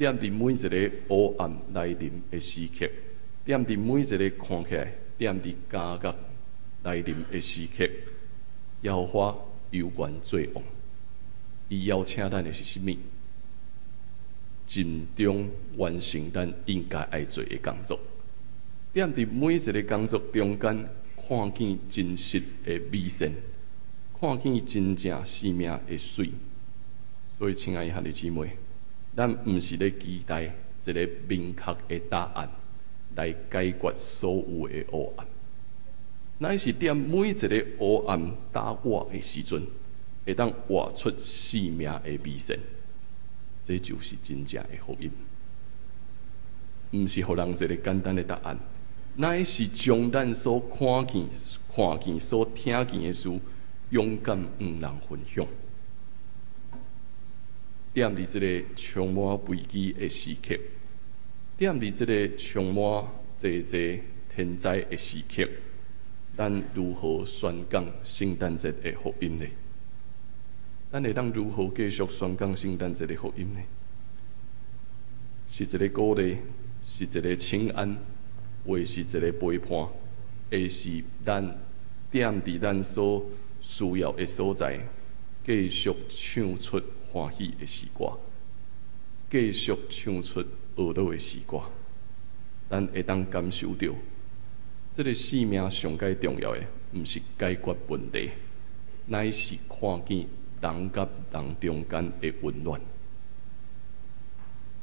踮伫每一个黑暗来临的时刻，踮伫每一个看起来踮伫加角来临的时刻，耶和华犹原做王。伊邀请咱的是甚物？尽忠完成咱应该爱做的工作。踮伫每一个工作中间，看见真实的美善，看见真正生命的水。所以，亲爱的兄弟姊妹，咱毋是咧期待一个明确的答案来解决所有的黑暗，乃是踮每一个黑暗打我的时阵，会当活出生命的美善。这就是真正的福音，毋是互人一个简单的答案，乃是将咱所看见、所听见的事，勇敢与人分享。踮伫这个充满危机的时刻，踮伫这个充满济天灾的时刻，咱如何宣讲圣诞节的福音呢？咱会当如何继续宣讲圣诞节的福音呢？是一个鼓励，是一个请安，或是一个陪伴，会是咱踮伫咱所需要的所在，继续唱出欢喜的诗歌，继续唱出懊恼的诗歌。咱会当感受到，这个生命上界重要的，毋是解决问题，乃是看见人甲人中间的温暖。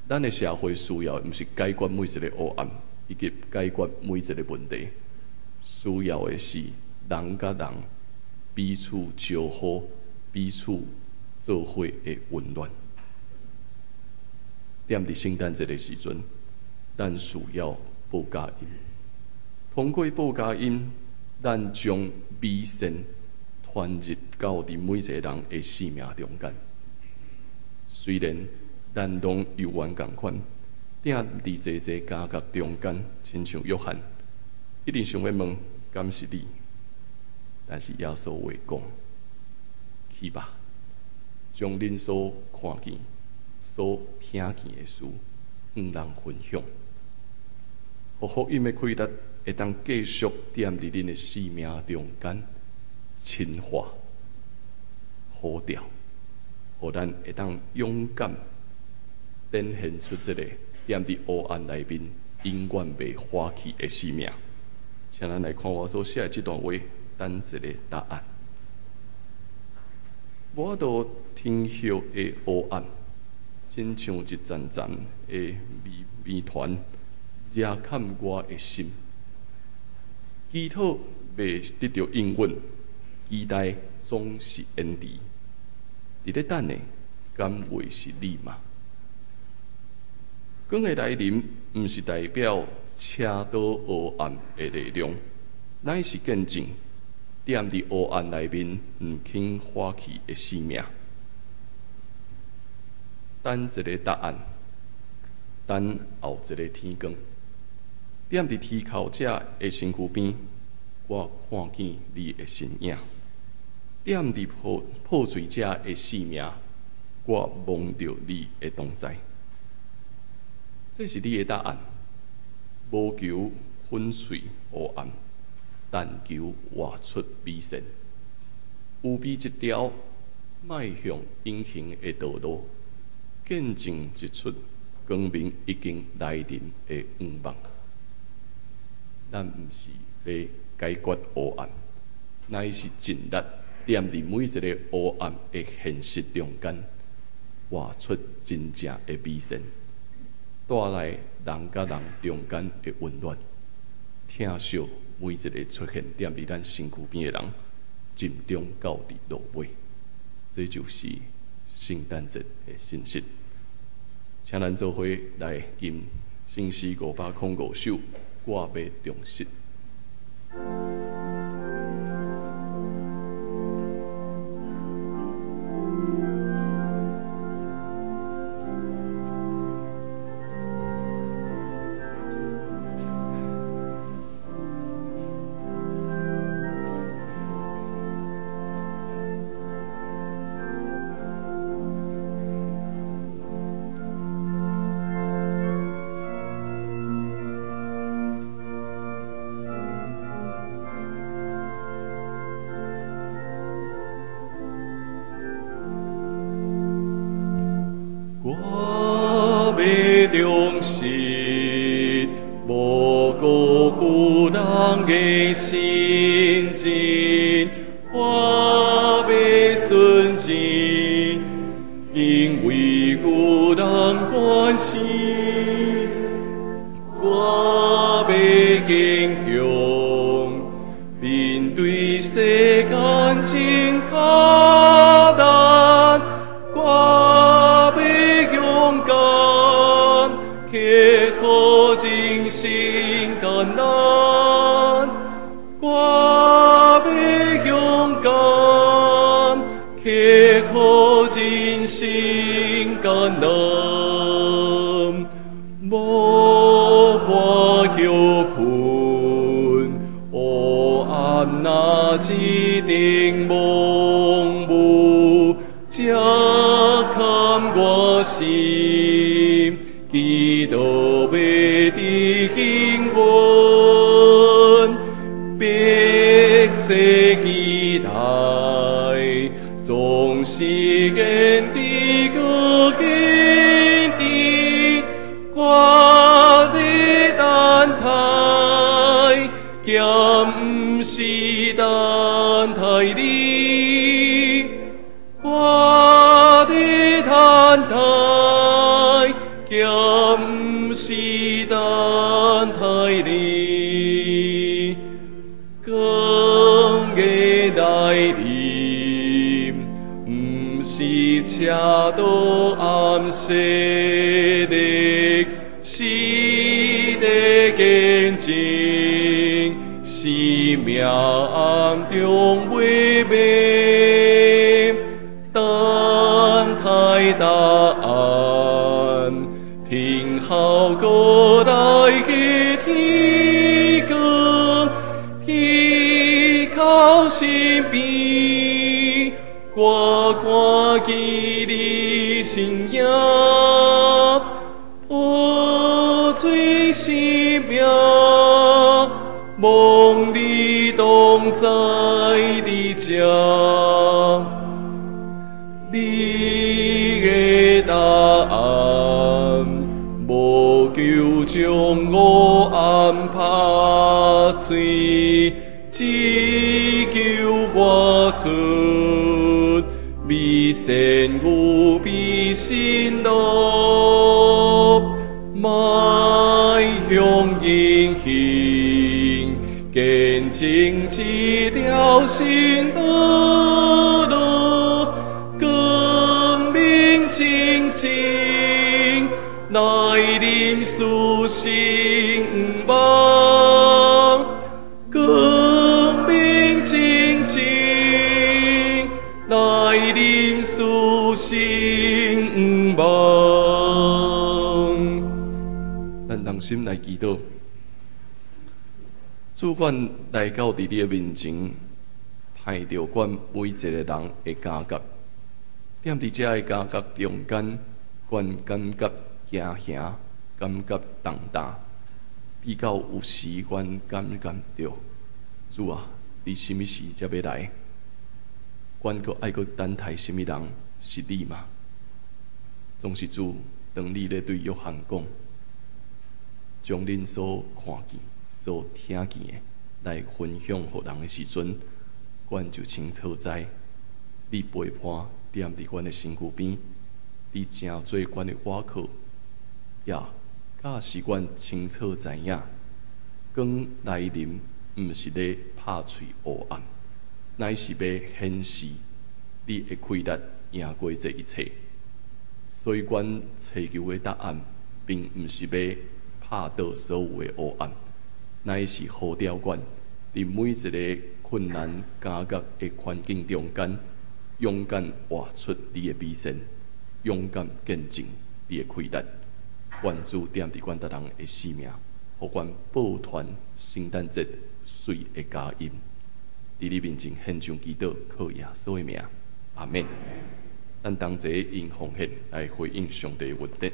咱的社会需要毋是解决每一个黑暗，以及解决每一个问题，需要的是人甲人彼此招呼、彼此做伙的温暖。踮伫圣诞节的时阵，咱需要报佳音。通过报佳音，咱将美善传入到伫每一个人的生命中间。虽然咱拢犹原共款，定伫济济家角中间，亲像约翰，一定想要问，敢是你？但是耶稣话讲：去吧，将恁所看见、所听见的事，向人分享，互福音的开达会当继续踮伫恁的生命中间深化、好调，互咱会当勇敢展现出这个踮伫黑暗内面永远袂花去的生命。请咱来看我所写的这段话，等一个答案。我到天晓的黑暗，亲像一阵阵的谜团，压砍我的心。祈祷未得到应允，期待总是延迟。伫咧等的，敢会是你吗？光的来临，毋是代表车倒黑暗的力量，乃是见证踮伫黑暗内面毋肯花去的生命。等一个答案，等后一个天光。踮伫天口者的身躯边，我看见你的身影；踮伫破碎者的生命，我望到你的同在。这是你的答案，无求粉碎黑暗，但求活出美善。有比一条迈向永恒的道路，见证一出光明已经来临的愿望。咱毋是要解决黑暗，乃是尽力踮伫每一个黑暗的现实中间，活出真正的美善，带来人甲人中间的温暖，疼惜每一个出现踮伫咱身躯边的人，尽忠到底落尾。这就是圣诞节的信息。请咱做伙来吟圣诗505首。我要重视。我要重视，无辜负人的心情，我要顺从，因为有人关心，我要坚强，面对世间真艱難。心艰難，我要勇敢，克服人生艱難，無法休困，黑暗那一定蒙霧，遮砍我心，祈禱。期待，總是堅定個堅定，我的等待，也不是等待你，我的等待，也不是等待你。車到暗色的，是的見證，生命暗中微微，等待答案，聽透过来的天光，天靠身边，我看见你身影，破碎生命，望你同在你家。你的答案，无求将我安拍碎，只求我出美善有美善路，迈向英雄，见证这条新道路，光明正正，来临苏醒望，光明正正，来临苏醒望。咱同心来祈祷。主管来到伫你的面前，派着管每一个人的感觉，踮伫遮的感觉中间，管感觉惊吓，感觉重大，比较有时管感觉着，主啊，你什么时才要来？管阁爱阁等待什么人？是你吗？总是主，当你咧对约翰讲，将恁所看见、所听见的来分享予人的时阵，阮就清楚知，你陪伴踮伫阮的身躯边，你正做阮的倚靠，也假使阮清楚知影，光来临，毋是咧拍碎黑暗，乃是要显示你的气力赢过这一切。所以，阮祈求的答案，并毋是要拍倒所有的黑暗，乃是呼召阮伫每一个困难艰难的环境中间，勇敢活出你的美善，勇敢见证你的气力。愿主踮伫阮逐人的生命，互阮保传圣诞节水的佳音。伫你面前献上祈祷，靠耶稣的名，阿免。咱同齐用奉献来回应上帝的恩典。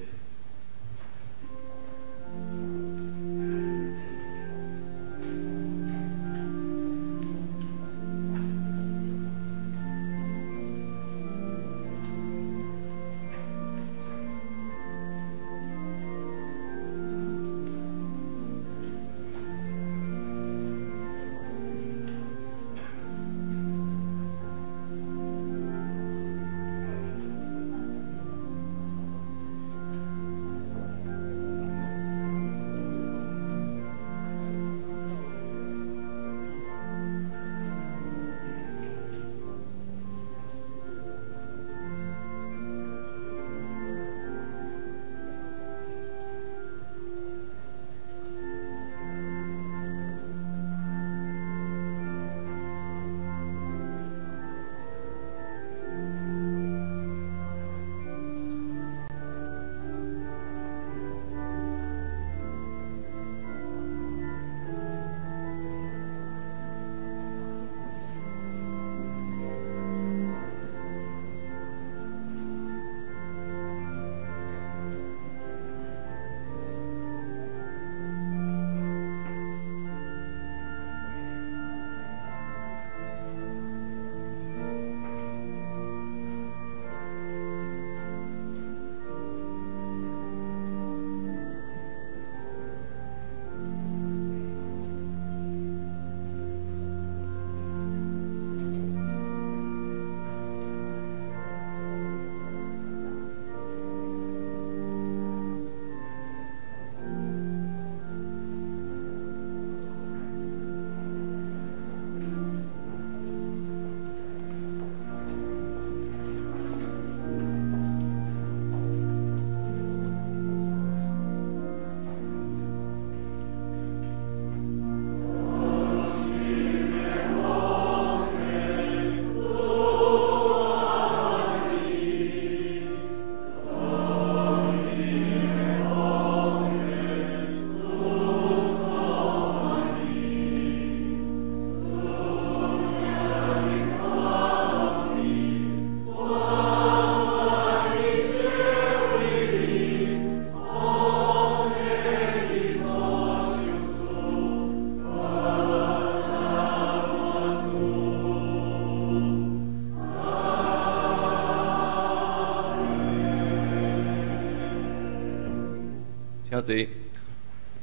请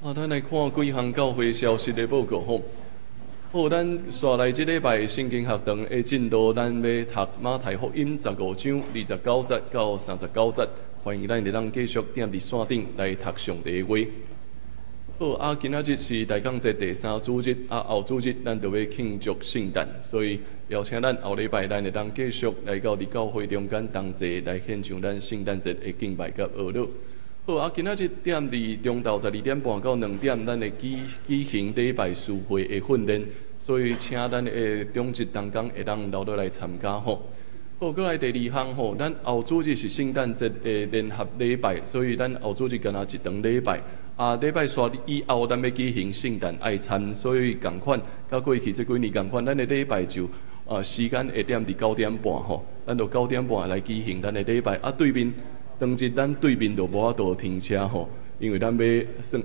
坐。咱来看几项教会消息的报告吼。好，咱刷来即礼拜圣经学堂的进度，咱要读马太福音15章29节到39节，欢迎咱会当继续点伫线顶来读上帝的话。好，今仔日是大港节第3主日，后主日咱就要庆祝圣诞，所以邀请咱后礼拜咱会当继续来到伫教会中间同齐来献上咱圣诞节的敬拜甲贺乐。好，今仔日点伫中昼12点半到2点，咱会举行礼拜聚会的训练，所以请咱的中日同工会当留落来参加吼。好，过来第2项吼，咱后主日是圣诞节的联合礼拜，所以咱后主日敢若一堂礼拜。礼拜刷以后，咱要举行圣诞爱餐，所以共款，甲过去这几年共款，咱的礼拜就时间会点伫9点半吼，咱就9点半来举行咱的礼拜。对面当日咱对面就无法度停车吼，因为咱要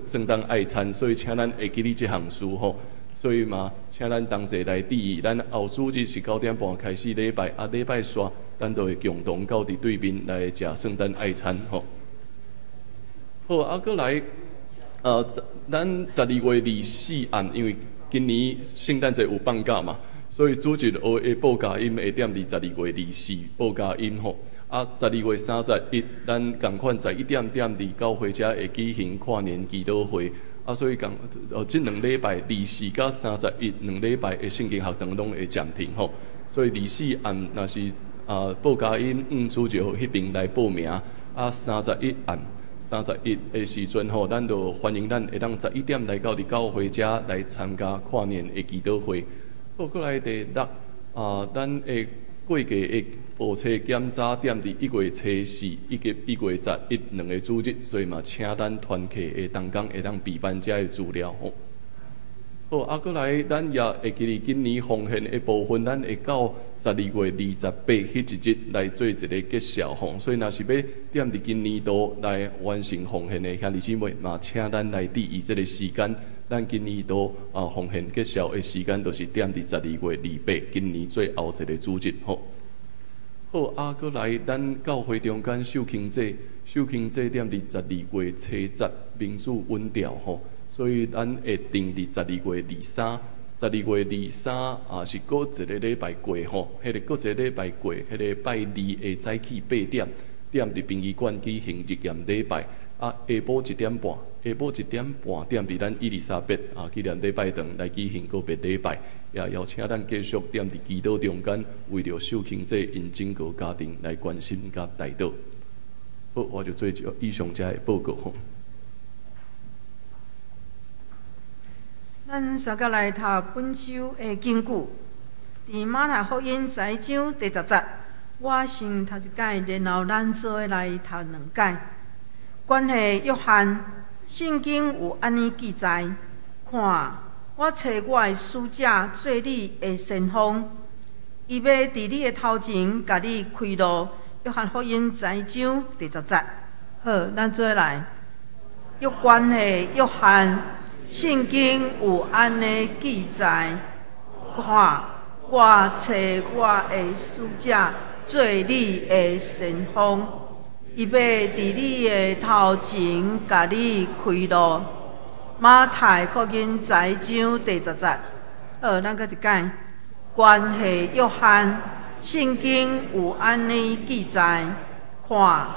圣诞爱餐，所以请咱会记哩这项事吼。所以嘛，请咱同齐来注意，咱后主日是9点半开始礼拜，礼拜刷咱就会共同到伫对面来食圣诞爱餐吼。好，过来。咱12月24暗，因为今年圣诞节有放假嘛，所以主日的报佳音会点伫12月24报佳音吼。12月31，咱共款在1点伫教会遮会举行跨年祈祷会。所以这2礼拜24甲31 2礼拜的圣经学堂拢会暂停吼。所以24暗若是报佳音主就迄边来报名，31暗。31的时阵吼，咱就欢迎咱会当11点来到伫教会遮来参加跨年的祈祷会。好，过来第6，咱的过季的报车检查点伫1月初4以及1月11 2个主日，所以嘛，请咱团契的同工会当备办遮的资料吼。好，过来咱也会记哩今年奉献的部分，咱会到12月28迄一日来做一个结束吼。所以若是要点伫今年度来完成奉献的兄弟姊妹嘛，请咱来注意这个时间。咱今年度奉献结束的时间，就是点伫12月28，今年最后一个主日吼。好，过来咱教会中间受庆节点伫12月初10，民主稳调吼。所以咱会定伫12月23，12月23是过一个礼拜过吼，迄个过一个礼拜过，迄个拜2的早起8点，点伫殡仪馆举行日验礼拜，下晡1点半点伫咱伊丽莎白纪念礼拜堂来举行告别礼拜，也邀请咱继续点伫祈祷中间，为着受庆节因整个家庭来关心甲代祷。好，我就做以上这个报告吼。咱稍个来读本周的经句，伫马太福音10章第10节，我先读一解，然后咱做来读2解。关系约翰，圣经有安尼记载：看，我找我的使者做你的先锋，伊要伫你的头前，甲你开路。约翰福音10章第10节。好，咱做来。有关系约翰。圣经有安尼记载：看，我找我的使者做你的先锋，伊要伫你的头前，甲你开路。马太福音10章第10节。好，咱搁一解。关系约翰，圣经有安尼记载：看，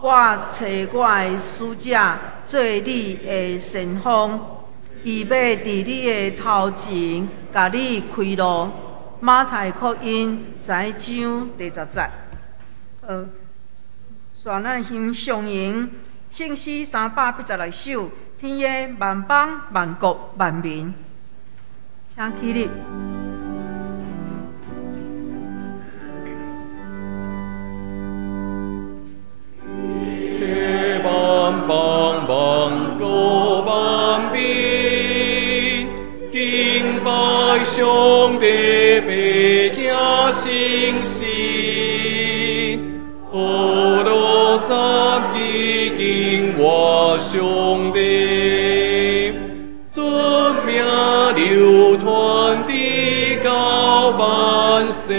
我找我的使者做你的先锋。伊要伫你的头前，甲你开路。马太福音10章第10节。咱欣上迎圣诗386首，天耶万邦万国万民，请起立。万邦万国万民，敬拜上帝白家圣事，俄罗斯已经我上帝，尊名流传地到万世。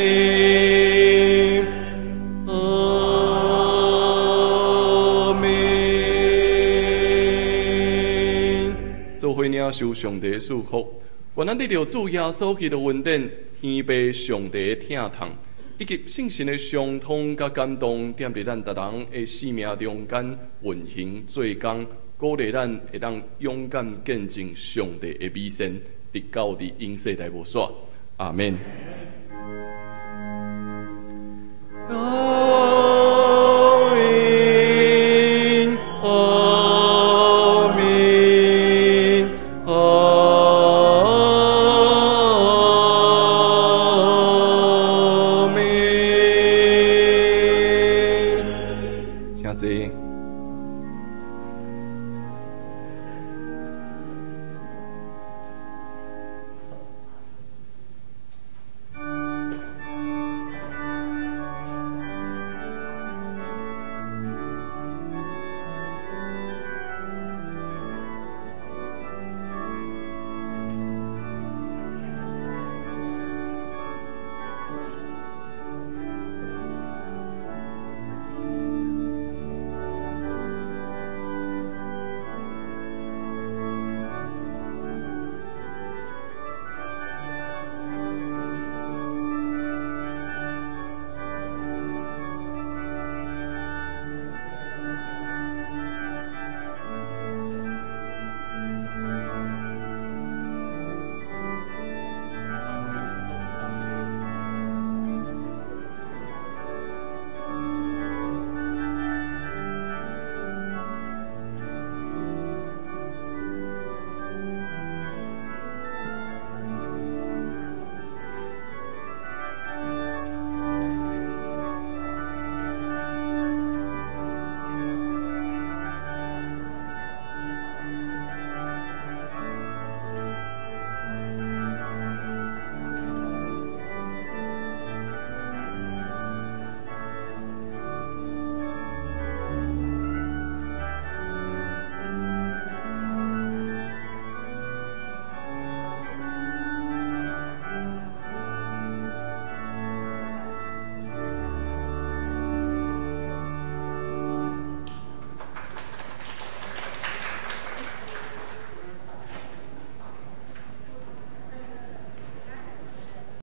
做伙领受上帝的祝福。愿咱得着主耶稣基督的恩典，天父上帝的疼痛，以及圣神的相通甲感动，踮伫咱逐人的生命中间运行做工，鼓励咱会当勇敢见证上帝的美善，直到伫永世代无煞。阿免。